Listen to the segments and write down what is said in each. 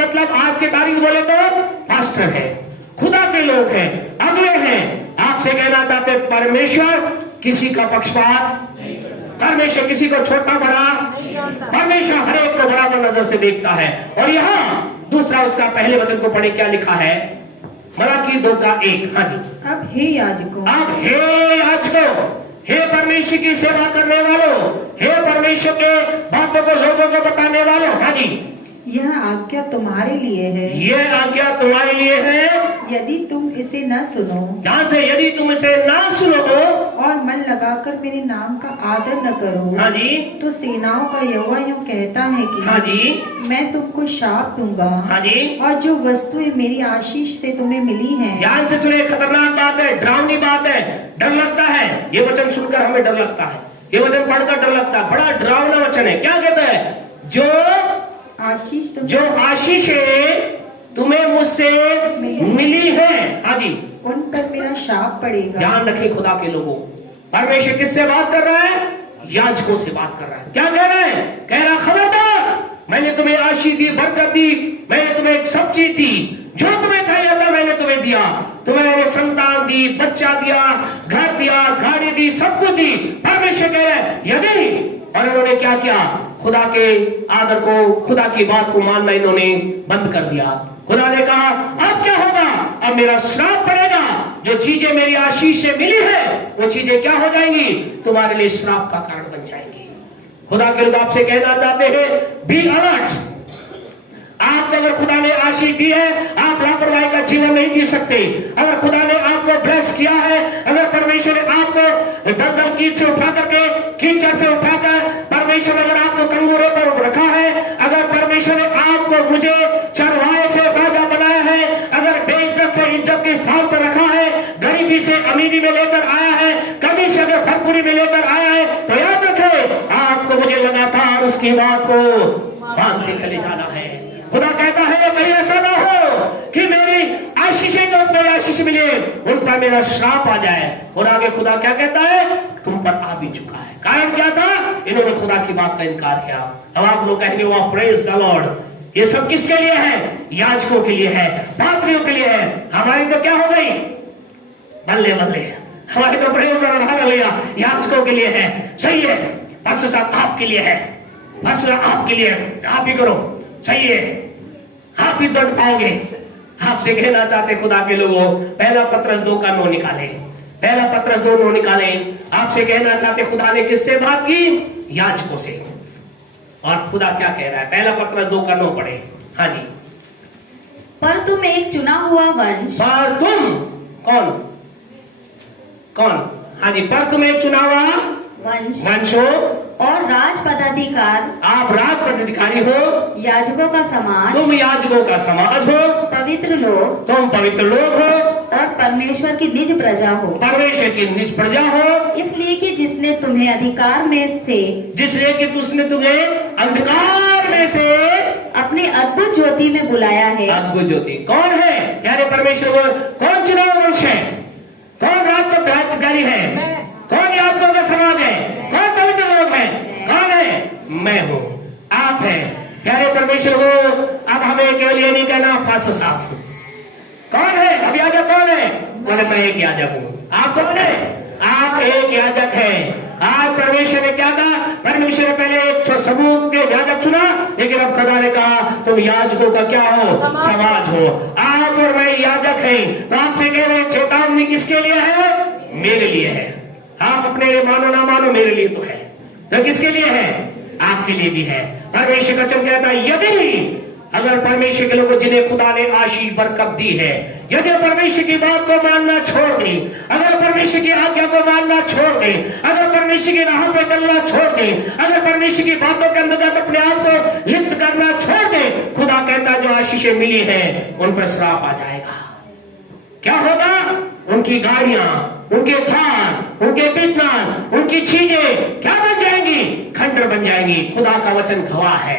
मतलब आज के तारीख बोले तो पास्टर है, खुदा के लोग हैं, अगले हैं। आपसे कहना चाहते परमेश्वर किसी का पक्षपात, परमेश्वर किसी को छोटा बड़ा, परमेश्वर हर एक को बराबर नजर से देखता है। और यहाँ दूसरा उसका पहले वचन को पढ़े, क्या लिखा है? मलाकी 2:1। हाँ जी। अब हे याजकों, अब हे याजकों, हे परमेश्वर की सेवा करने वालों, हे परमेश्वर के बातों को लोगों को बताने वालों, हाँ जी, यह आज्ञा तुम्हारे लिए है। यह आज्ञा तुम्हारे लिए है। यदि तुम इसे न सुनो, ध्यान से, यदि तुम इसे ना सुनो और मन लगाकर मेरे नाम का आदर न करो, हाँ जी, तो सेनाओं का यहोवा यूं कहता है कि हाँ जी, मैं तुमको शाप दूंगा, हाँ जी, और जो वस्तुएं मेरी आशीष से तुम्हें मिली हैं। ध्यान से सुनिए, खतरनाक बात है, डरावनी बात है, डर लगता है। ये वचन सुनकर हमें डर लगता है, ये वचन पढ़कर डर लगता है, बड़ा डरावना वचन है। क्या कहता है? जो आशीषें तुम्हें मुझसे मिली है, हाँ जी, उन पर मेरा शाप पड़ेगा। ध्यान रखिए खुदा के लोगों, परमेश्वर किससे बात कर रहा है? याजकों से बात कर रहा है। क्या कह रहा है? कह रहा खबरदार, मैंने तुम्हें आशीष दी, बरकत दी, मैंने तुम्हें एक सब चीज दी, जो तुम्हें चाहिए था मैंने तुम्हें दिया। तुम्हें मैंने संतान दी, बच्चा दिया, घर दिया, गाड़ी दी, सब कुछ दी। परमेश्वर कह रहा है यदि, और इन्होंने क्या किया? खुदा के आदर को, खुदा की बात को मानना इन्होंने बंद कर दिया। खुदा ने कहा अब क्या होगा? अब मेरा श्राप पड़ेगा। जो चीजें मेरी आशीष से मिली है वो चीजें क्या हो जाएंगी? तुम्हारे लिए श्राप का कारण बन जाएंगी। खुदा के लोग आपसे कहना चाहते हैं, बी अलर्ट। आपको अगर खुदा ने आशीष दी है, आप लापरवाही का जीवन नहीं जी सकते। अगर खुदा ने आपको ब्लेस किया है, अगर परमेश्वर ने आपको दलदल कीचड़ से उठा करके, कीचड़ से उठाकर परमेश्वर ने अगर आपको कंगूरे पर रखा है, अगर परमेश्वर ने आपको मुझे चरवाहे से राजा बनाया है, अगर बेइज्जत से इज्जत के स्थान पर रखा है, गरीबी से अमीरी में लेकर आया है, कमी से अगर भरपूरी में लेकर आया है, तो याद रखे आपको मुझे लगातार उसकी बात को बांधते चले जाना है। खुदा कहता है कहीं ऐसा ना हो कि मेरी आशीषें, जो मेरी आशीष मिले उन पर मेरा श्राप आ जाए। और आगे खुदा क्या कहता है? तुम पर आ भी चुका है। कारण क्या था? इन्होंने खुदा की बात का इनकार किया। अब आप लोग कहेंगे वाह, प्रेज द लॉर्ड। ये सब किसके लिए है? याजकों के लिए है, पात्रियों के लिए है। हमारी तो क्या हो गई? बल्ले बल्ले, हमारी तो प्रेज द लॉर्ड याजकों के लिए है। सही है, पास्टर साहब आपके लिए है, पास्टर आपके लिए, आप ही करो, सही है, आप भी दौड़ पाओगे। आपसे कहना चाहते खुदा के लोगों, पहला पत्रस 2:9 निकाले, पहला पत्रस 2:9 निकाले। आपसे कहना चाहते खुदा ने किससे बात की? याजकों से। और खुदा क्या कह रहा है? पहला पत्रस 2:9 पढ़े। हाँ जी। पर तुम एक चुना हुआ वंश, पर तुम कौन कौन? हाँ जी, पर तुम एक चुना हुआ वंश हो, और राज पदाधिकार, आप राज पदाधिकारी हो, याजकों का समाज, तुम याजकों का समाज हो, पवित्र लोग, तुम पवित्र लोग हो, और परमेश्वर की निज प्रजा हो। परमेश्वर की निज प्रजा हो, इसलिए कि जिसने तुम्हें अधिकार में से, जिसने कि उसने तुम्हें अंधकार में से अपनी अद्भुत ज्योति में बुलाया है। अद्भुत ज्योति कौन है? यानी परमेश्वर को कौन चुनाव वंश है? कौन राज पदाधिकारी है? कौन याजकों का समाज है? कौन पवित्र लोग है? कौन है? मैं हूँ, आप है। प्यारे परमेश्वर को अब हमें केवल ये नहीं कहना पास्टर साहब। कौन है? अब याजक कौन है? बोले मैं एक याजक हूँ। आप कौन है? आप एक याजक है। आज परमेश्वर ने क्या कहा? परमेश्वर ने पहले एक समूह के याजक चुना, लेकिन अब खुदा ने कहा तुम याजकों का क्या हो? समाज हो। आप और मैं याजक है। तो आपसे कह रहे चेतावनी किसके लिए है? मेरे लिए है। आप अपने लिए मानो ना मानो, मेरे लिए तो है। तो किसके लिए है? आपके लिए भी है। परमेश्वर का वचन कहता है यदि अगर परमेश्वर के लोगों जिन्हें खुदा ने आशीष बरकत दी है, यदि परमेश्वर की बात को मानना छोड़ दे, अगर परमेश्वर की आज्ञा को मानना छोड़ दे, अगर परमेश्वर की राह पर चलना छोड़ दे, अगर परमेश्वर की बातों के अंतर्गत अपने आप को लिप्त करना छोड़ दे, खुदा कहता जो आशीषें मिली है उन पर श्राप आ जाएगा। क्या होगा? उनकी गाड़ियां, उनके थान, उनके बिटना, उनकी चीजें क्या बन जाएंगी? खंडर बन जाएंगी। खुदा का वचन गवाह है,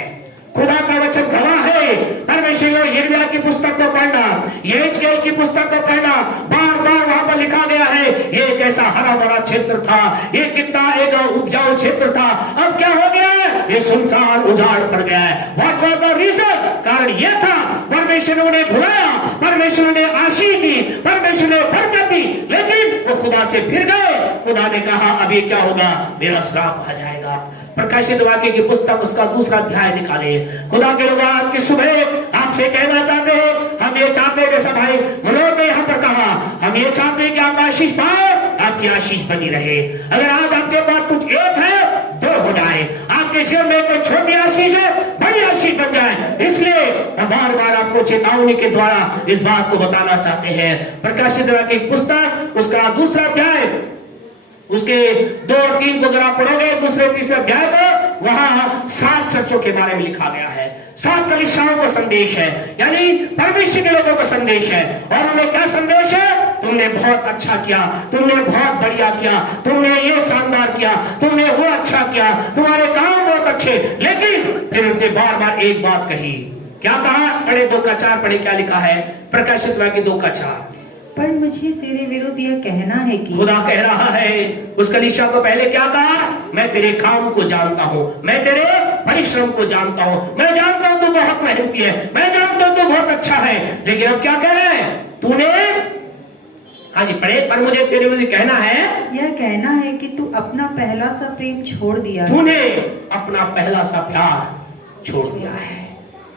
खुदा का वचन गवाह है। परमेश्वर को यिर्मयाह की पुस्तक को पढ़ना, यहेजकेल की पुस्तक को पढ़ना, बार बार वहां पर लिखा गया है ये एक ऐसा हरा भरा क्षेत्र था, ये कितना एक उपजाऊ क्षेत्र था। अब क्या हो गया है? ये सुनसान उजाड़ पड़ गया है। What was the reason? कारण यह था, परमेश्वर ने उन्हें बुलाया, परमेश्वर ने आशीष दी, परमेश्वर ने बरकत दी, लेकिन वो खुदा से फिर गए। खुदा ने कहा अब ये क्या होगा, मेरा श्राप आ जाएगा। प्रकाशित वाक्य की पुस्तक उसका 2 अध्याय निकाले। खुदा के लोग आज की सुबह आपसे कहना चाहते हैं, हम ये चाहते हैं, जैसा भाई मनोज ने यहाँ पर कहा, हम ये चाहते हैं कि आप आशीष पाओ, आपकी आशीष बनी रहे। अगर आज आपके पास कुछ एक है, 2 हो जाए। आपके जीवन में कोई छोटी आशीष है, बड़ी आशीष बन जाए। इसलिए बार बार आपको चेतावनी के द्वारा इस बात को बताना चाहते हैं। प्रकाशित वाक्य की पुस्तक उसका 2 अध्याय, उसके 2 और 3 को अगर आप पढ़ोगे, 2, 3 अध्याय को, वहां 7 चर्चों के बारे में लिखा गया है। 7 कलीसियाओं का संदेश है, यानी परमेश्वर के लोगों का संदेश है। और उन्हें क्या संदेश है, तुमने बहुत अच्छा किया, तुमने बहुत बढ़िया किया, तुमने ये शानदार किया, तुमने वो अच्छा किया, तुम्हारे काम बहुत अच्छे। लेकिन फिर उन्होंने बार बार एक बात कही, क्या कहा, पढ़े 2:4 पढ़े, क्या लिखा है प्रकाशित वाक्य 2:4। पर मुझे तेरे विरुद्ध यह कहना है कि, खुदा कह रहा है उस कलीसिया को पहले क्या कहा, मैं तेरे काम को जानता हूँ, मैं तेरे परिश्रम को जानता हूँ, मैं जानता हूँ तू बहुत मेहनती है, मैं जानता हूँ तू बहुत अच्छा है। लेकिन अब क्या कह रहे हैं, तूने, हाँ जी पढ़े, पर मुझे तेरे विरुद्ध कहना है, यह कहना है कि तू अपना पहला सा प्रेम छोड़ दिया, तूने अपना पहला सा प्यार छोड़ दिया है।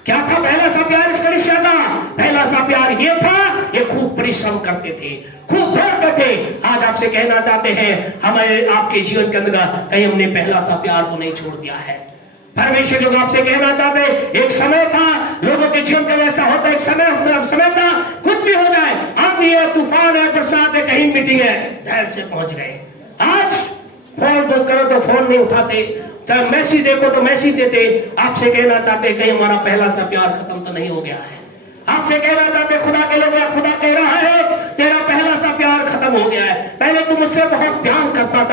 क्या था पहला सा प्यार इस कलीसिया का? पहला सा प्यार ये था, ये खूब परिश्रम करते थे, खूब दौड़ते थे। आज आपसे कहना चाहते हैं, हमारे आपके जीवन के अंदर कहीं हमने पहला सा प्यार तो नहीं छोड़ दिया है। परमेश्वर लोग आपसे कहना चाहते, एक समय था लोगों के जीवन का वैसा होता, एक समय था कुछ भी हो जाए, आंधी है, तूफान है, बरसात है, कहीं मीटिंग है, धैर्य से पहुंच गए। आज फोन बुक करो तो फोन नहीं उठाते, चाहे मैसेज देखो तो मैसेज देते। आपसे कहना चाहते कहीं हमारा पहला सा प्यार खत्म तो नहीं हो गया है। आपसे कहना चाहते खुदा के लोग, खुदा कह रहा है तेरा पहला सा प्यार खत्म हो गया है। पहले तू मुझसे बहुत प्यार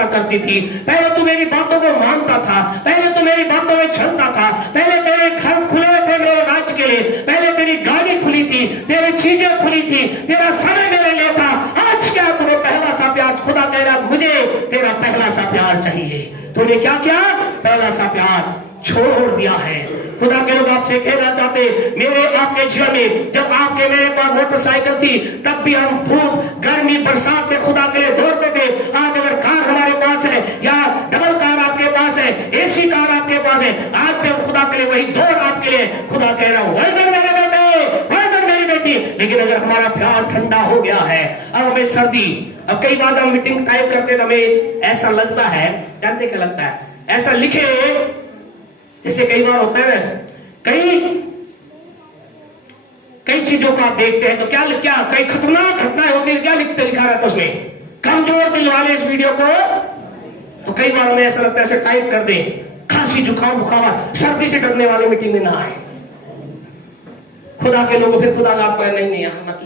करती थी, पहले तू मेरी बातों को मानता था, पहले तू मेरी बातों में चलता था, पहले तेरे घर खुले थे मेरे राज्य के लिए, पहले तेरी गाड़ी खुली थी, तेरी चीजें खुली थी, तेरा समय मेरे लिए था। आज क्या तुम्हें पहला सा प्यार? खुदा कह रहा मुझे तेरा पहला सा प्यार चाहिए। तूने क्या किया? पहला सा प्यार छोड़ दिया है। खुदा के लोग आपसे कहना चाहते, मेरे आपके जीवन में जब आपके मेरे पास मोटरसाइकिल थी, तब भी हम धूप गर्मी बरसात में खुदा के लिए दौड़ते थे। आज अगर कार हमारे पास है या डबल कार आपके पास है, एसी कार आपके पास है, आज भी हम खुदा के लिए वही दौड़ आपके लिए। खुदा कह रहा हूं वेल मेरे बेटे, वेल मेरी बेटी। लेकिन अगर हमारा प्यार ठंडा हो गया है, अब हमें सर्दी, अब कई बार हम मीटिंग टाइप करते तो हमें ऐसा लगता है, जानते क्या लगता है, ऐसा लिखे जैसे कई बार होता है ना, कई चीजों को आप देखते हैं तो क्या कई खतरनाक घटनाएं होती है, क्या लिखा रहता है उसमें, कमजोर दिल वाले इस वीडियो को, तो कई बार हमें ऐसा लगता है ऐसे टाइप कर दे, खांसी जुकाम बुखार सर्दी से डरने वाले मीटिंग में ना आए। खुदा के लोगों फिर खुदा आपको नहीं मत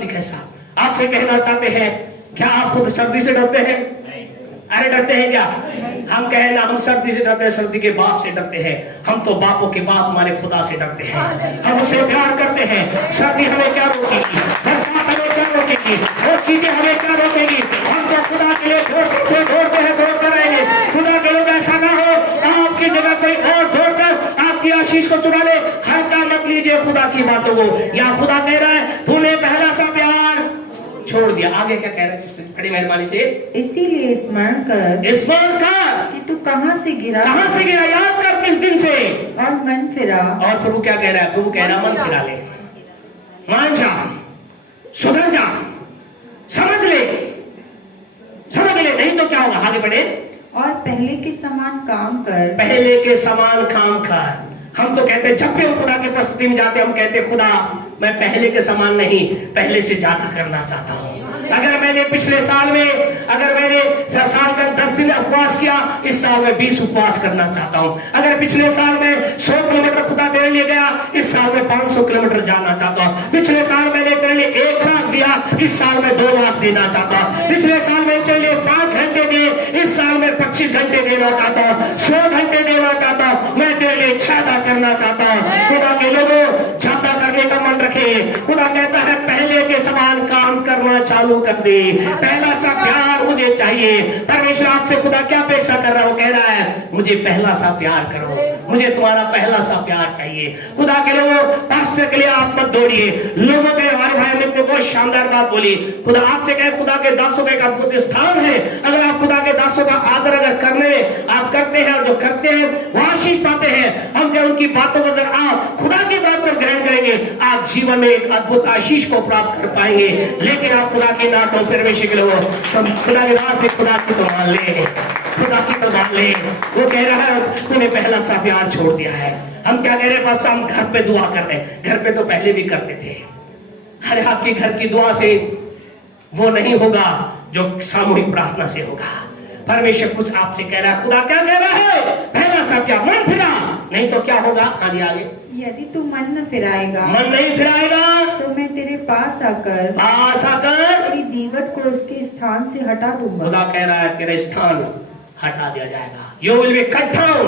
लिख ऐसा। आपसे कहना चाहते हैं, क्या आप खुद सर्दी से डरते हैं? अरे डरते हैं क्या? हम कहे ना, हम सर्दी से डरते हैं, सर्दी के बाप से डरते हैं। हम तो बापों के बाप हमारे खुदा से डरते हैं, हम उससे प्यार करते हैं। सर्दी हमें क्या रोकेगी, बरसात हमें क्या रोकेगी, वो चीजें हमें क्या रोकेगी? हम तो खुदा के लिए दौड़ते हैं, दौड़ते रहेंगे। खुदा के लोग ऐसा ना हो आपकी जगह कोई और दौड़कर आपकी आशीष को चुरा ले। हल्का मत लीजिए खुदा की बातों को। या खुदा कह रहा है तूने पहला सा प्यार छोड़ दिया। आगे क्या कह रहा है बड़ी मेहरबानी से? इसीलिए स्मरण कर कि तू कहां से गिरा, याद कर किस दिन से, और मन फिरा। और प्रभु क्या कह रहा है? प्रभु कह रहा है मन फिरा ले, मान जा, सुधर जा, समझ ले, नहीं तो क्या होगा? आगे बढ़े। और पहले के समान काम कर, पहले के समान काम कर। हम तो कहते हैं जब भी हम खुदा की प्रस्तुति में जाते हम कहते खुदा मैं पहले के समान नहीं, पहले से ज्यादा करना चाहता हूँ। अगर मैंने पिछले साल में साल का 10 दिन उपवास किया, इस साल में 20 उपवास करना चाहता हूँ। अगर पिछले साल में 100 किलोमीटर खुदा तेरे लिए गया, इस साल में 500 किलोमीटर जाना चाहता हूँ। पिछले साल मैंने तेरे लिए 1 लाख दिया, इस साल में 2 लाख देना चाहता हूँ। पिछले साल में तेरे लिए 5 घंटे दिए, इस साल में 25 घंटे देना चाहता हूँ, 100 घंटे देना चाहता हूँ। मैं तेरे लिए ज्यादा करना चाहता हूँ। खुदा के लोगों ज्यादा करने का मन रखे। खुदा कहता है पहले के समान काम करना करना चालू कर दे। पहला सा प्यार मुझे चाहिए। परमेश्वर आपसे खुदा क्या अपेक्षा कर रहा है? वो कह रहा है मुझे पहला सा प्यार करो, मुझे तुम्हारा पहला सा प्यार चाहिए। खुदा के लोगों, पास्टर के लिए आप मत दौड़िए, लोगों के लिए। हमारे भाई अमित ने बहुत शानदार बात बोली। खुदा आपसे कहे खुदा के दासों का एक अद्भुत स्थान है। अगर आप खुदा के दासों का आदर अगर करने में आप करते हैं और जो करते हैं वो आशीष पाते हैं। हम जब उनकी बातों को अगर आप खुदा की बात को ग्रहण करेंगे, आप जीवन में एक अद्भुत आशीष को प्राप्त कर पाएंगे। लेकिन आप खुदा के ना तो परमेश्वर के लोग खुदा के नाम से खुदा की तो मान ले, खुदा की तो मान ले। वो कह रहा है तूने पहला सा प्यार छोड़ दिया है। हम क्या कह रहे हैं? बस हम घर पे दुआ कर रहे हैं। घर पे तो पहले भी करते थे। अरे आपके घर की दुआ से वो नहीं होगा जो सामूहिक प्रार्थना से होगा। परमेश्वर कुछ आपसे कह रहा है। खुदा क्या कह रहा है? पहला सा क्या? मन फिरा, नहीं तो क्या होगा? आगे आगे, यदि तू मन न फिराएगा, मन नहीं फिराएगा तो मैं तेरे पास आकर तेरी दीवट को उसके स्थान से हटा दूंगा। खुदा कह रहा है तेरा स्थान हटा दिया जाएगा। You will be cut down.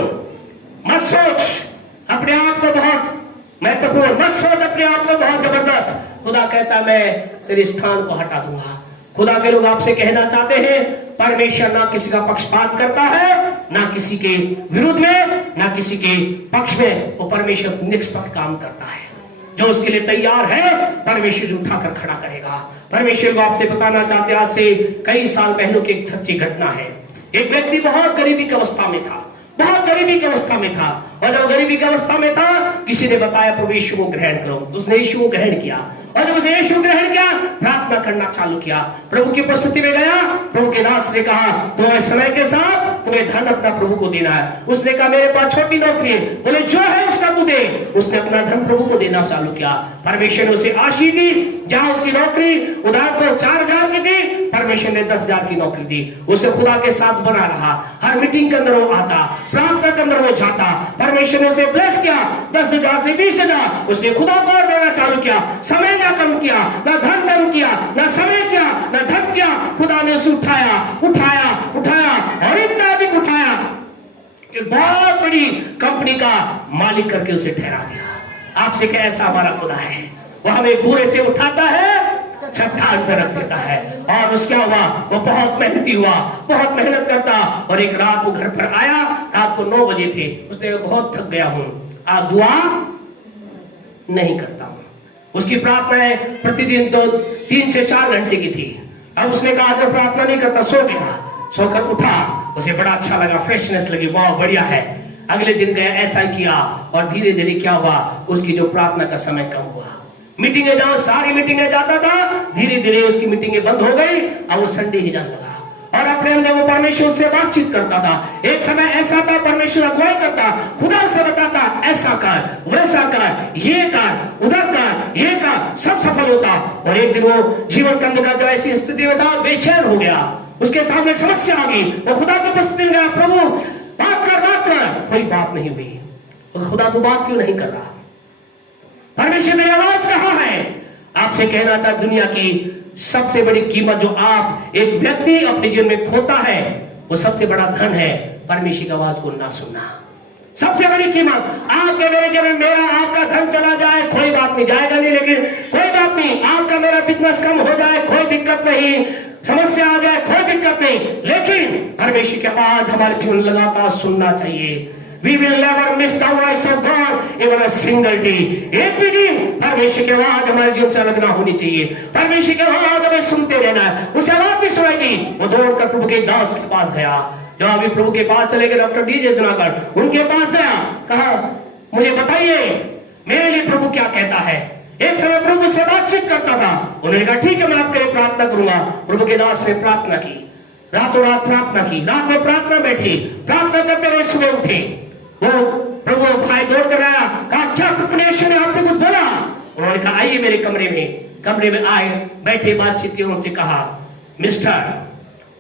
मत सोच अपने आप को बहुत महत्वपूर्ण, मत सोच अपने आप को बहुत जबरदस्त। खुदा कहता मैं तेरे स्थान को हटा दूंगा। खुदा के लोग आपसे कहना चाहते हैं परमेश्वर ना किसी का पक्षपात करता है, ना किसी के विरुद्ध में, ना किसी के पक्ष में। वो परमेश्वर निष्पक्ष काम करता है। जो उसके लिए तैयार है परमेश्वर उठाकर खड़ा करेगा। परमेश्वर को आपसे बताना चाहते हैं, आज से कई साल पहले की एक सच्ची घटना है। एक व्यक्ति बहुत गरीबी की अवस्था में था, बहुत गरीबी की अवस्था में था। और जब गरीबी की अवस्था में था, किसी ने बताया प्रभु यीशु को ग्रहण करो। उसने यीशु को ग्रहण किया और जब उसने यीशु ग्रहण किया, प्रार्थना करना चालू किया। प्रभु की उपस्थिति में गया। प्रभु के दास ने कहा तुम्हें समय के साथ तुम्हें धन अपना प्रभु को देना है। उसने कहा मेरे पास छोटी नौकरी है। बोले जो है उसका तू दे। उसने अपना धन प्रभु को देना चालू किया। परमेश्वर ने उसे आशीष दी। जहां उसकी नौकरी उधार तो 4,000 की थी, परमेश्वर ने 10,000 की नौकरी दी। उसे खुदा के साथ बना रहा। हर मीटिंग के अंदर वो आता, प्रार्थना के अंदर वो जाता। परमेश्वर ने उसे ब्लेस किया। 10,000 से 20,000 उसने खुदा को और देना चालू किया। समय ना कम किया, ना धन कम किया, ना समय किया, ना धन किया। खुदा ने उसे उठाया, उठाया, उठाया और इतना अधिक उठाया कि बहुत बड़ी कंपनी का मालिक करके उसे ठहरा दिया। आपसे क्या ऐसा हमारा खुदा है? वो हमें घूरे से उठाता है, चट्टान पर रख देता है। और उसका हुआ, वो बहुत मेहनती हुआ, बहुत मेहनत करता। और एक रात वो घर पर आया, रात को 9 बजे थे। उसने बहुत थक गया हूं, आज दुआ नहीं करता हूं। उसकी प्रार्थनाएं प्रतिदिन 3 से 4 घंटे की थी। अब उसने कहा जब प्रार्थना नहीं करता, सो गया। सोकर उठा, उसे बड़ा अच्छा लगा, फ्रेशनेस लगी, वाह बढ़िया है। अगले दिन गया, ऐसा ही किया। और धीरे धीरे क्या हुआ, उसकी जो प्रार्थना का समय कम हुआ। मीटिंगें जहां सारी मीटिंगें जाता था, धीरे धीरे उसकी मीटिंगें बंद हो गई। अब वो संडे ही जाने लगा और अपने अंदर वो परमेश्वर से बातचीत करता था। एक समय ऐसा था परमेश्वर अगुवाई करता, खुदा से बताता ऐसा कर, वैसा कर, ये कर, उधर कर, ये कर, सब सफल होता। और एक दिन वो जीवन का अंधकार जो ऐसी स्थिति में था, बेचैन हो गया। उसके सामने एक समस्या आ गई। वो खुदा की उपस्थिति में गया, प्रभु बात कर, बात कर। कोई बात नहीं हुई। खुदा तू बात क्यों नहीं कर रहा? परमेश्वर मेरी आवाज कहां है? आपसे कहना चाहता, दुनिया की सबसे बड़ी कीमत जो आप एक व्यक्ति अपने जीवन में खोता है, वो सबसे बड़ा धन है परमेश्वर की आवाज को ना सुनना। सबसे बड़ी कीमत आपके मेरे जीवन में, मेरा आपका धन चला जाए कोई बात नहीं, जाएगा नहीं, लेकिन कोई बात नहीं। आपका मेरा बिजनेस कम हो जाए कोई दिक्कत नहीं, समस्या आ जाए कोई दिक्कत नहीं, लेकिन परमेश्वर की आवाज हमारे जीवन लगातार सुनना चाहिए। We will never miss the voice of God even a single day. एक भी दिन परमेश्वर की आवाज हमारे जीवन से अलग ना होनी चाहिए। परमेश्वर की आवाज हमें सुनते रहना है। उसे आवाज भी सुनाएगी। वो दौड़कर प्रभु के दास के पास गया। जब अभी प्रभु के पास चले गए डॉक्टर डीजे दिनाकर, उनके पास गया, कहा मुझे बताइए मेरे लिए प्रभु क्या कहता है। एक समय प्रभु से बातचीत करता था। उन्होंने कहा ठीक है मैं आपके लिए प्रार्थना करूंगा। प्रभु के दास ने प्रार्थना की, रातों रात प्रार्थना की। रात में प्रार्थना बैठी, प्रार्थना करते हुए सुबह उठे। वो प्रभु भाई दौड़ कर आया, कहा क्या परमेश्वर ने आपसे कुछ बोला? उन्होंने कहा आइए मेरे कमरे में। कमरे में आए, बैठे, बातचीत की। उनसे कहा mister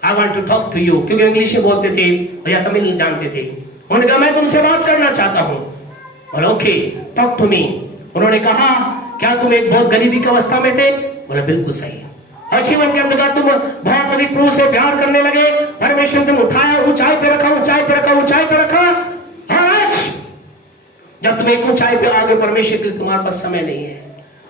I want to talk to you, क्योंकि इंग्लिश में बोलते थे या तमिल जानते थे। उन्होंने कहा मैं तुमसे बात करना चाहता हूँ। बोले ओके टॉक टू मी। उन्होंने कहा क्या तुम एक बहुत गरीबी की अवस्था में थे? बोले बिल्कुल सही। और जीवन के अंदर तुम बहुत अधिक प्रभु से प्यार करने लगे, परमेश्वर तुम उठाया, ऊंचाई पे रखा, ऊंचाई पे रखा, ऊंचाई पे रखा। आज जब तुम एक ऊंचाई पे आगे, परमेश्वर के तुम्हारे पास समय नहीं है।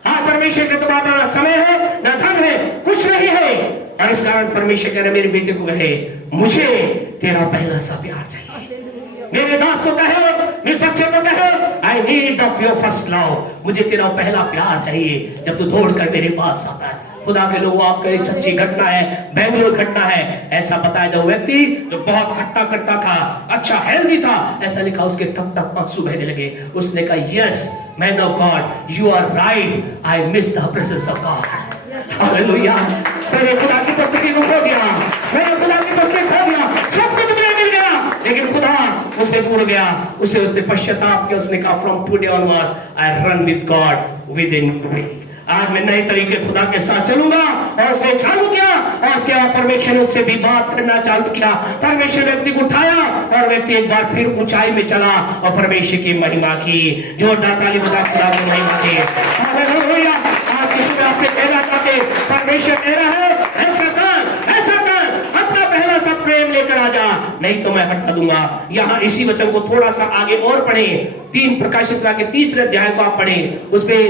हाँ, परमेश्वर के तुम्हारा ना समय है ना धन है, कुछ नहीं है। और इस कारण परमेश्वर कह रहे मेरे बेटे को कहे मुझे तेरा पहला सा प्यार चाहिए। मेरे दास को कहे, इस बच्चे को कहे, I need the your first love, मुझे तेरा पहला प्यार चाहिए। जब तू दौड़ कर मेरे पास आता है, खुदा के लोगों, आपका एक सच्ची घटना है, बेंगलोर घटना है। ऐसा बताया जो व्यक्ति जो बहुत हट्टा कट्टा था, अच्छा हेल्दी था, ऐसा लिखा उसके टप टप आंसू बहने लगे। उसने कहा yes man of God you are right, I miss the presence of God. Hallelujah. मैंने खुदा की उपस्थिति को खो दिया, मैंने खुदा की उपस्थिति खो दिया, सब कुछ मुझे मिल गया, लेकिन खुदा उसे भूल गया। उसे उसने पश्चाताप किया, उसने कहा from today onward I run with God within me. आज मैं नए तरीके खुदा के साथ चलूंगा। और उसने चालू किया, और उसके बाद परमेश्वर ने उससे भी बात करना चालू किया। परमेश्वर व्यक्ति को उठाया और व्यक्ति एक बार फिर ऊंचाई में चला और परमेश्वर की महिमा की। जोरदार ताली बजा खुदा की महिमा की। हालेलुया। आज किसी में आपसे कहना चाहते, परमेश्वर कह रहा है ऐसा कर, ऐसा कर, अपना पहला सा प्रेम लेकर आ जा, नहीं तो मैं हटा दूंगा। यहाँ इसी वचन को थोड़ा सा आगे और पढ़े, 3 प्रकाशित के 3 अध्याय को आप पढ़े, उसमें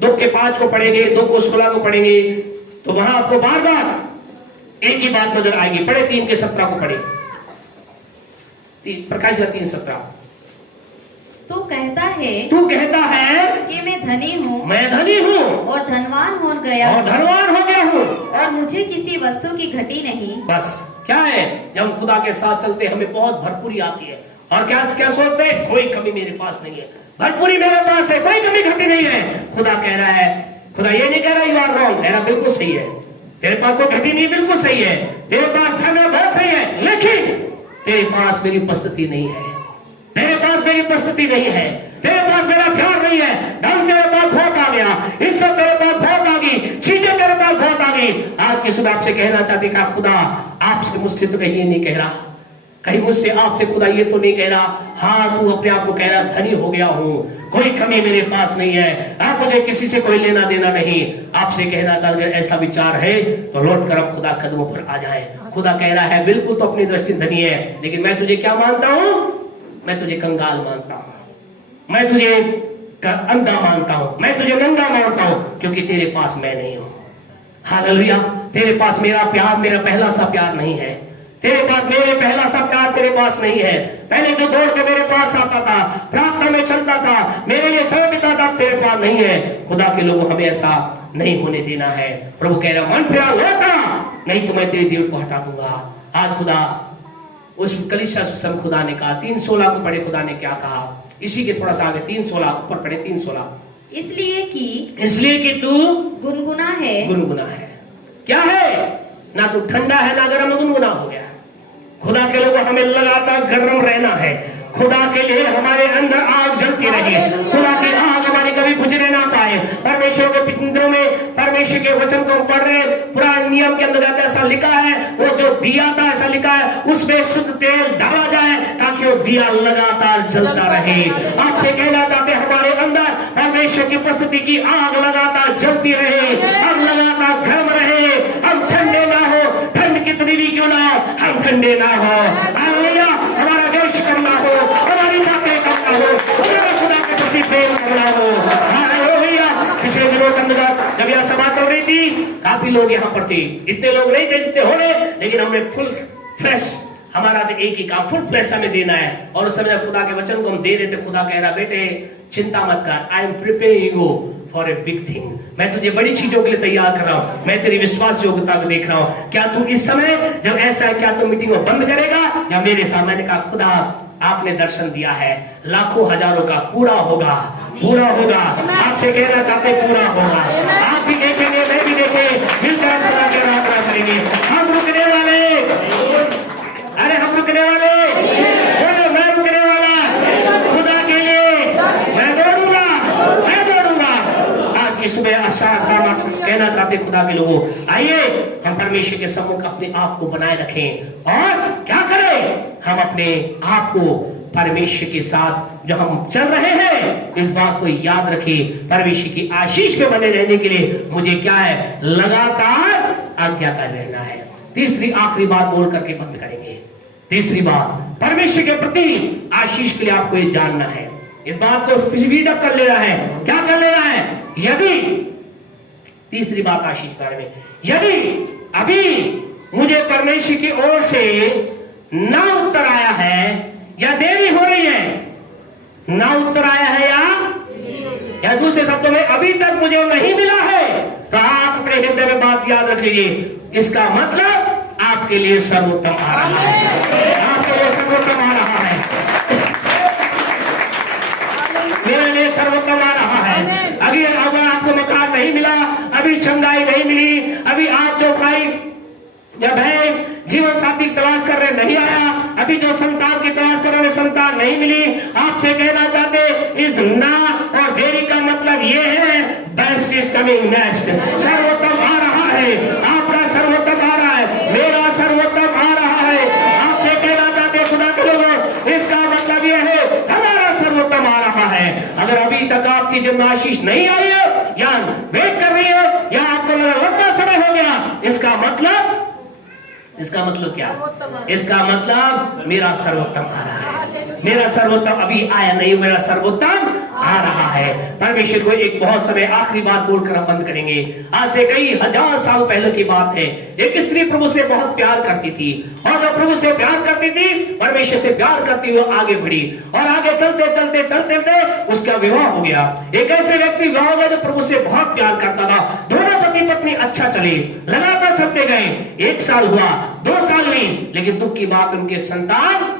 2 के 5 को पढ़ेंगे, 2 को 16 को पढ़ेंगे, तो वहां आपको बार बार एक ही बात नजर आएगी। पढ़े 3 के 17 को पढ़े, प्रकाशित 3:17। तू कहता है कि मैं धनी हूँ, मैं धनी हूँ और धनवान हो गया, और धनवान हो गया हूँ, और मुझे किसी वस्तु की घटी नहीं। बस क्या है, जब हम खुदा के साथ चलते हमें बहुत भरपूरी आती है। और क्या क्या सोचते हैं, कोई कमी मेरे पास नहीं है, भरपूरी मेरे पास है, कोई कमी घटी नहीं है। खुदा कह रहा है, खुदा ये नहीं कह रहा यू आर रॉन्ग, कह रहा बिल्कुल सही है, तेरे पास कोई घटी नहीं, बिल्कुल सही है, तेरे पास धन है, बहुत सही है, लेकिन तेरे पास मेरी उपस्थिति नहीं है, तेरे पास मेरी उपस्थिति नहीं है, तेरे पास मेरा प्यार नहीं है। धन तेरे पास बहुत आ गया, इज्जत तेरे पास बहुत आ गई, चीजें तेरे पास बहुत आ गई। आज की सुबह आपसे कहना चाहती कि खुदा आपसे मुझसे तो कहीं ये नहीं कह रहा, कहीं मुझसे आपसे खुदा ये तो नहीं कह रहा, हाँ तू अपने आप को कह रहा धनी हो गया हूँ, कोई कमी मेरे पास नहीं है, आप मुझे किसी से कोई लेना देना नहीं। आपसे कहना चाहते ऐसा विचार है तो लौट कर अब खुदा कदमों पर आ जाए। खुदा कह रहा है बिल्कुल तो अपनी दृष्टि धनी है, लेकिन मैं तुझे क्या मानता हूँ, मैं तुझे कंगाल मानता हूँ, मैं तुझे अंधा मानता हूँ, मैं तुझे नंगा मानता हूँ, क्योंकि तेरे पास मैं नहीं हूँ। हालेलुया। तेरे पास मेरा प्यार, मेरा पहला सा प्यार नहीं है, तेरे पास मेरे पहला सा प्यार तेरे पास नहीं है। पहले जो दौड़ के मेरे पास आता था, प्रार्थना में चलता था, मेरे लिए समय बिताता था, तेरे पास नहीं है। खुदा के लोगों हमें ऐसा नहीं होने देना है। प्रभु कह रहा मन फिरा लौटा, नहीं तो मैं तेरे देव को हटा दूंगा। आज खुदा उस कलीसिया समय खुदा ने कहा 3:16 को पढ़े, खुदा ने क्या कहा, इसी के थोड़ा सा आगे 3:16 ऊपर पढ़े, 3:16। इसलिए कि तू गुनगुना है, गुनगुना है। क्या है, ना तू ठंडा है ना गर्म, गुनगुना हो गया। खुदा के लोगों हमें लगातार गर्म रहना है, खुदा के लिए हमारे अंदर आग जलती रहे, खुदा की आग हमारी कभी बुझने ना पाए। परमेश्वर के पिंजरों में परमेश्वर के वचन को पढ़ रहे, पुराने नियम के अंदर ऐसा लिखा है, वो जो दिया था ऐसा लिखा है उसमें शुद्ध तेल डाला जाए ताकि वो दिया लगातार जलता रहे। आपसे कहना चाहते हमारे अंदर परमेश्वर की उपस्थिति की आग लगातार जलती रहे, हम लगातार गर्म रहे, हम ठंडे ना हो, ठंड कितनी भी क्यों ना हो, हम ठंडे ना हो। हालेलुया। हमारा देश कम ना हो, हमारी बातें कम ना हो, हमारा खुदा के प्रति प्रेम कम ना हो। हालेलुया। पिछले दिनों के अंदर जब यह सभा चल रही थी, काफी लोग यहाँ पर थे, इतने लोग नहीं थे जितने हो रहे, लेकिन हमने फुल फ्लैश, हमारा तो एक ही काम फुल फ्लैश हमें देना है। और उस समय खुदा के वचन को हम दे रहे थे, खुदा कह रहा बेटे चिंता मत कर, I am preparing you for a big thing, मैं तुझे बड़ी चीजों के लिए तैयार कर रहा हूँ, मैं तेरी विश्वास योग्यता को देख रहा हूँ। क्या तू इस समय जब ऐसा है, क्या तू मीटिंग को बंद करेगा या मेरे सामने? ने कहा खुदा आपने दर्शन दिया है, लाखों हजारों का पूरा होगा, पूरा होगा। आपसे कहना चाहते पूरा होगा, आप भी देखेंगे, मैं भी देखे, मिलकर खुदा के आराधना करेंगे। हम रुकने वाले, अरे हम रुकने वाले, बोले मैं रुकने वाला, खुदा के लिए मैं दौड़ूंगा, मैं दौड़ूंगा। आज की सुबह आशा कहना चाहते खुदा के लोगों, आइए हम परमेश्वर के सम्मुख अपने आप को बनाए रखें और क्या करें, हम अपने आप को परमेश्वर के साथ जो हम चल रहे हैं इस बात को याद रखें। परमेश्वर की आशीष में बने रहने के लिए मुझे क्या है, लगातार आज्ञाकारी रहना है। तीसरी आखिरी बात बोल करके बंद करेंगे। तीसरी बात, परमेश्वर के प्रति आशीष के लिए आपको ये जानना है, इस बात को फीडअप कर लेना है। क्या कर लेना है? यदि तीसरी बात आशीष के बारे में, यदि अभी मुझे परमेश्वर की ओर से ना उत्तर आया है या देरी हो रही है, ना उत्तर आया है या दूसरे शब्दों में अभी तक मुझे नहीं मिला है, तो आप अपने हृदय में बात याद रख लीजिए, इसका मतलब आपके लिए सर्वोत्तम आ रहा है, आपके लिए सर्वोत्तम आ रहा है, मेरे लिए सर्वोत्तम आ रहा है। अगर आपको मकान नहीं मिला, अभी छंगाई नहीं मिली, अभी आप जो भाई जब है जीवन साथी की तलाश कर रहे नहीं आया, अभी जो संतान की तलाश कर रहे संतान नहीं मिली, आपसे कहना चाहते इस ना और देरी का मतलब ये है बेस्ट इज कमिंग नेक्स्ट, सर्वोत्तम आ रहा है, आपका सर्वोत्तम आ रहा है, मेरा सर्वोत्तम आ रहा है। आपसे कहना चाहते खुदा के लोगों, इसका मतलब ये है हमारा सर्वोत्तम आ रहा है। अगर अभी तक आपकी जन्म आशीष नहीं आई है या वेट कर रही है या आपको लंबा समय हो गया, इसका मतलब क्या? इसका मतलब मेरा सर्वोत्तम आ रहा है, मेरा सर्वोत्तम अभी आया नहीं, मेरा सर्वोत्तम आ रहा है। परमेश्वर को एक बहुत समय आखिरी बात बोलकर हम बंद करेंगे। आज से कई हजार साल पहले की बात है, एक स्त्री प्रभु से बहुत प्यार करती थी, और जब प्रभु से प्यार करती थी, परमेश्वर से प्यार करती हुई आगे बढ़ी, और आगे चलते चलते चलते चलते उसका विवाह हो गया। एक ऐसे व्यक्ति विवाह हो गया जो प्रभु से बहुत प्यार करता था, दोनों पति पत्नी अच्छा चले, लगातार चलते गए, 1 साल हुआ, 2 साल हुई, लेकिन दुख की बात उनकी एक संतान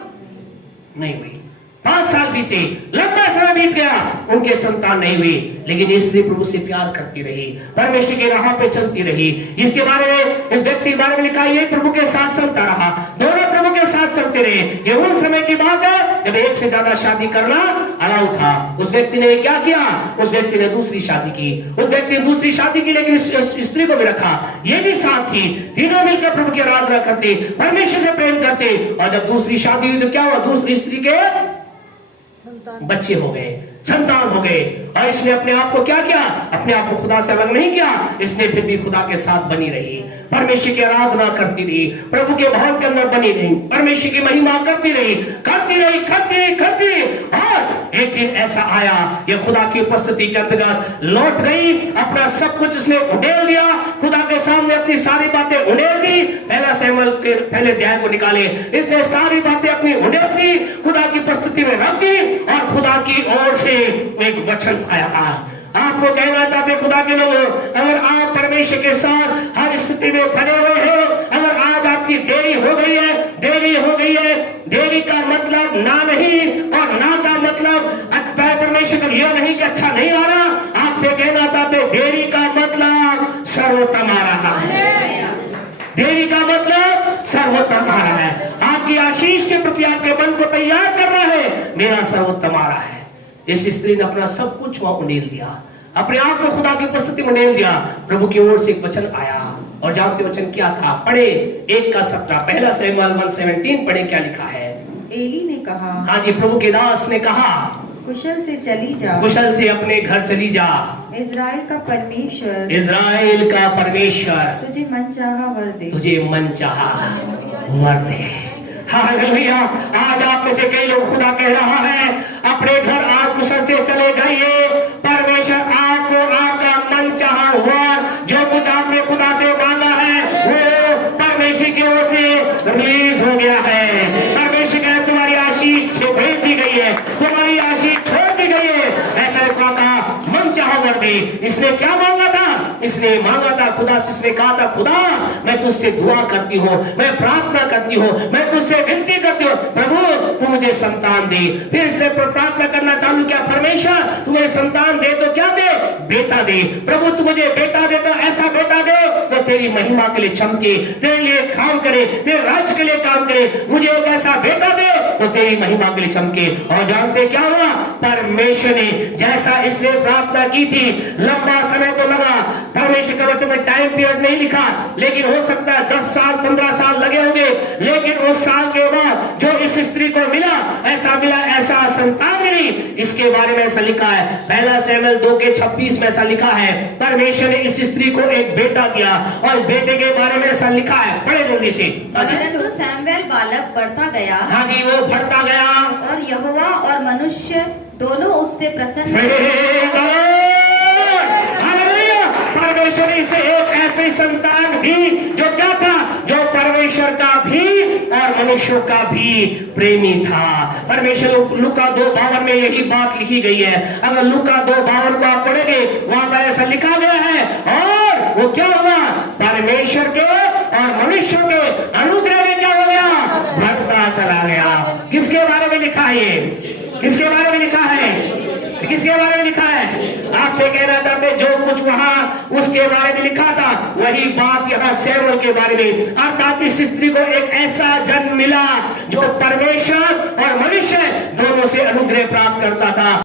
नहीं हुई। 5 साल बीते, लंबा समय बीत गया, उनके संतान नहीं हुई, लेकिन ये स्त्री प्रभु से प्यार करती रही, परमेश्वर की राह पे चलती रही। इसके बारे में, इस व्यक्ति के बारे में लिखा, ये प्रभु के साथ चलता रहा, दोनों प्रभु के साथ चलते रहे। ये उन समय की बात है जब एक से ज्यादा शादी करना अलाउ था। उस व्यक्ति ने क्या किया? उस व्यक्ति ने दूसरी शादी की, उस व्यक्ति ने दूसरी शादी की, लेकिन इस स्त्री को भी रखा, ये भी साथ थी, तीनों मिलकर प्रभु की आराधना करते, परमेश्वर से प्रेम करते। और जब दूसरी शादी हुई तो क्या हुआ? दूसरी स्त्री के बच्चे हो गए, संतान हो गए, और इसने अपने आप को क्या किया? अपने आप को खुदा से अलग नहीं किया, इसने फिर भी खुदा के साथ बनी रही, परमेश्वर की आराधना करती रही, प्रभु के भवन के अंदर बनी रही, परमेश्वर की महिमा करती रही, करती रही, करती रही, करती रही। और एक दिन ऐसा आया, ये खुदा की उपस्थिति के अंतर्गत लौट गई, अपना सब कुछ इसने उड़ेल दिया, खुदा के सामने अपनी सारी बातें उड़ेल दी। पहला शमूएल के पहले अध्याय को निकाले, इसने सारी बातें अपनी उड़ेल दी, खुदा की उपस्थिति में रख दी, और खुदा की ओर से एक वचन आया। आपको कहना चाहते खुदा के लोगों, अगर आप परमेश्वर के साथ हर स्थिति में बने हुए हैं, अगर आज आपकी देरी हो गई है, देरी हो गई है, देरी का मतलब ना नहीं, और ना का मतलब परमेश्वर को यह नहीं कि अच्छा नहीं आ रहा। आपसे कहना चाहते देरी का मतलब सर्वोत्तम आ रहा है, देरी का मतलब सर्वोत्तम आ रहा है। आपकी आशीष के प्रति आपके मन को तैयार कर रहा है, मेरा सर्वोत्तम आ रहा है। इस स्त्री ने अपना सब कुछ वहां उड़ेल दिया, अपने आप को खुदा की उपस्थिति में उड़ेल दिया। प्रभु की ओर से एक वचन आया, और जानते वचन क्या था? पढ़े 1:17, पहला शमूएल 1:17 पढ़े, क्या लिखा है? एली ने कहा, हाँ जी, प्रभु के दास ने कहा, कुशल से चली जा, कुशल से अपने घर चली जा, इज़राइल का परमेश्वर, इज़राइल का परमेश्वर तुझे मनचाहा वर दे, तुझे मनचाहा वर दे। हालेलुया। आज आप में से कई लोग खुदा कह रहा है, अपने घर आप कुशल से चले जाइए, परमेश्वर आपको आपका मनचाहा वर, जो कुछ आपने खुदा से मांगा है, वो परमेश्वर की ओर से रिलीज हो गया है। परमेश्वर कहे तुम्हारी आशीष भेज दी गई है, तुम्हारी आशीष छोड़ दी गई है। ऐसा कहा मनचाहा वर दे। इसने क्या मांगा था? इसने मांगा था खुदा से, इसने कहा था, खुदा मैं तुझसे दुआ करती हूँ, मैं प्रार्थना करती हूँ, मैं तुझसे विनती करती हूँ, प्रभु तू मुझे संतान दे। फिर इसने प्रार्थना करना चालू किया, परमेश्वर तू मुझे संतान दे तो क्या दे? बेटा दे। प्रभु तू मुझे बेटा दे तो ऐसा बेटा दे तो तेरी महिमा के लिए चमके, तेरे लिए काम करे, तेरे राज्य के लिए काम करे। मुझे एक ऐसा बेटा दे तो तेरी महिमा के लिए चमके। और जानते क्या हुआ? परमेश्वर ने जैसा इसने प्रार्थना की थी, लंबा समय तो लगा, परमेश्वर के वचन में टाइम पीरियड नहीं लिखा, लेकिन हो सकता है 10 साल 15 साल लगे होंगे, लेकिन उस साल के बाद जो इस स्त्री को मिला, ऐसा संतान मिली। इसके बारे में ऐसा लिखा है, पहला शमूएल 2:26 में ऐसा लिखा है, परमेश्वर ने इस स्त्री को एक बेटा दिया, और इस बेटे के बारे में ऐसा लिखा है, बड़े जल्दी से। परंतु शमूएल बालक बढ़ता गया, हाँ जी, वो बढ़ता गया, और यहोवा और मनुष्य दोनों उससे प्रसन्न। परमेश्वर ने इस मनुष्यों का भी प्रेमी था। परमेश्वर लूका 2:52 में यही बात लिखी गई है। अगर लूका 2:52 को आप पढ़ेंगे, वहां पर ऐसा लिखा गया है, और वो क्या हुआ, परमेश्वर के और मनुष्यों के अनुग्रह में क्या हो गया, बढ़ता चला गया। किसके बारे में लिखा है ये? किसके बारे में लिखा है? किसके बारे में लिखा है? आपसे कहना चाहते जो कुछ वहां उसके बारे में लिखा था, वही बात यहाँ सैमुअल के बारे में। अर्थात इस स्त्री को एक ऐसा जन्म मिला जो परमेश्वर और मनुष्य दोनों से अनुग्रह प्राप्त करता था।